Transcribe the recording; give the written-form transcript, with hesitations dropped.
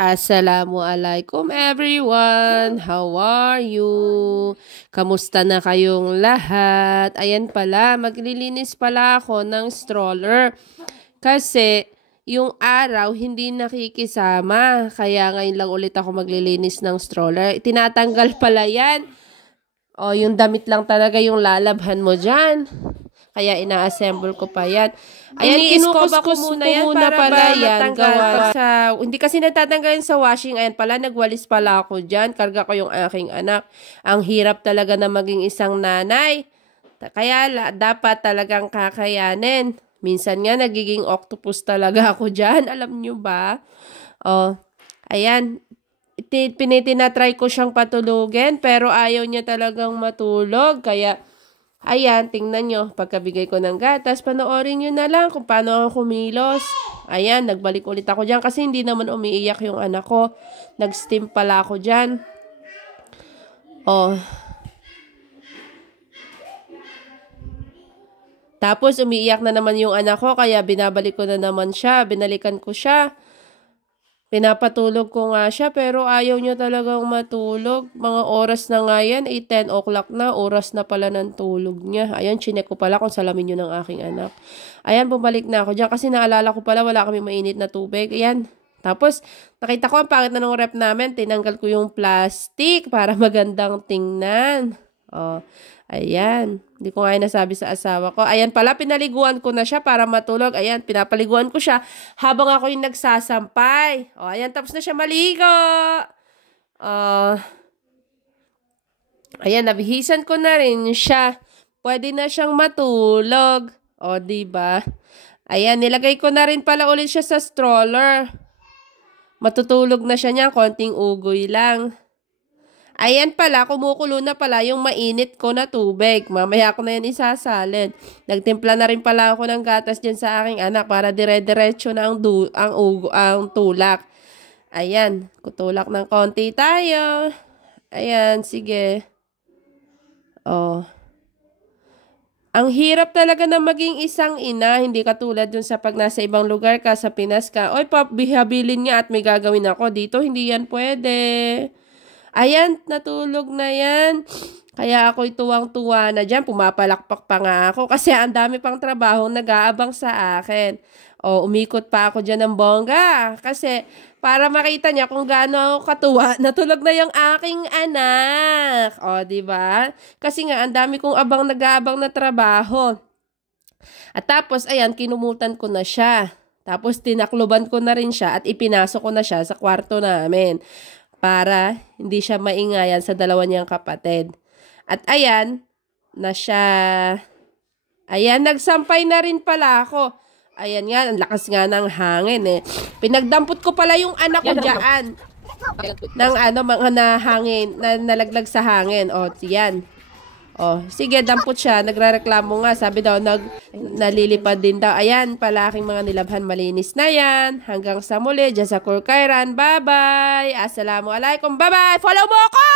Assalamualaikum everyone! How are you? Kamusta na kayong lahat? Ayan pala, maglilinis pala ako ng stroller. Kasi yung araw hindi nakikisama. Kaya ngayon lang ulit ako maglilinis ng stroller. Tinatanggal pala yan. O, yung damit lang talaga yung lalabhan mo dyan. Kaya ina-assemble ko pa yan. Ayan, kinukuskus ko muna yan para pala yan. Hindi kasi natatanggalin sa washing. Ayan pala, nagwalis pala ako dyan. Karga ko yung aking anak. Ang hirap talaga na maging isang nanay. Kaya dapat talagang kakayanin. Minsan nga, nagiging octopus talaga ako dyan. Alam nyo ba? O, ayan. Try ko siyang patulugin. Pero ayaw niya talagang matulog. Kaya ayan, tingnan nyo, pagkabigay ko ng gatas, panoorin nyo na lang kung paano ako kumilos. Ayan, nagbalik ulit ako dyan kasi hindi naman umiiyak yung anak ko. Nag-steam pala ako dyan. Oh. Tapos, umiiyak na naman yung anak ko, kaya binabalik ko na naman siya. Binalikan ko siya. Pinapatulog ko nga siya, pero ayaw niya talagang matulog. Mga oras na nga yan, 10 o'clock na, oras na pala ng tulog niya. Ayan, chinek ko pala kung salamin yun ng aking anak. Ayan, bumalik na ako dyan kasi naalala ko pala wala kami mainit na tubig. Ayan, tapos nakita ko ang pangit na ng rep namin, tinanggal ko yung plastic para magandang tingnan. Oh, ayan. Hindi ko nga nasabi sa asawa ko. Ayan pala, pinaliguan ko na siya para matulog. Ayan, pinapaliguan ko siya habang ako yung nagsasampay. O, ayan, tapos na siya maligo. Ayan, nabihisan ko na rin siya. Pwede na siyang matulog. O, diba? Ayan, nilagay ko na rin pala ulit siya sa stroller. Matutulog na siya niya, konting ugoy lang. Ayan pala, kumukulo na pala yung mainit ko na tubig. Mamaya ko na yan isasalin. Nagtimpla na rin pala ako ng gatas dyan sa aking anak para dire-diretso na ang tulak. Ayan, kutulak ng konti tayo. Ayan, sige. Oh. Ang hirap talaga na maging isang ina. Hindi katulad dun sa pag nasa ibang lugar ka, sa Pinas ka. Oy, bihabilin nga at may gagawin ako. Dito, hindi yan pwede. Ayan, natulog na yan. Kaya ako'y tuwang-tuwa na dyan. Pumapalakpak pa nga ako kasi ang dami pang trabaho nag-aabang sa akin. O, umikot pa ako dyan ng bongga. Kasi para makita niya kung gaano ako katuwa, natulog na yung aking anak. O, diba? Kasi nga, ang dami kong nag-aabang na trabaho. At tapos, ayan, kinumutan ko na siya. Tapos, tinakluban ko na rin siya at ipinasok ko na siya sa kwarto namin. Para hindi siya maingayan sa dalawa niyang kapatid. At ayan, na siya. Ayan, nagsampay na rin pala ako. Ayan nga, ang lakas nga ng hangin eh. Pinagdampot ko pala yung anak ko dyan. Ng mga nahangin, nalaglag sa hangin. O, yan. O, sige, dampot siya. Nagrareklamo nga. Sabi daw, nalilipad din daw. Ayan, pala aking mga nilabhan malinis na yan. Hanggang sa muli, Jazakur Khairan. Bye-bye. Assalamualaikum. Bye-bye. Follow mo ako!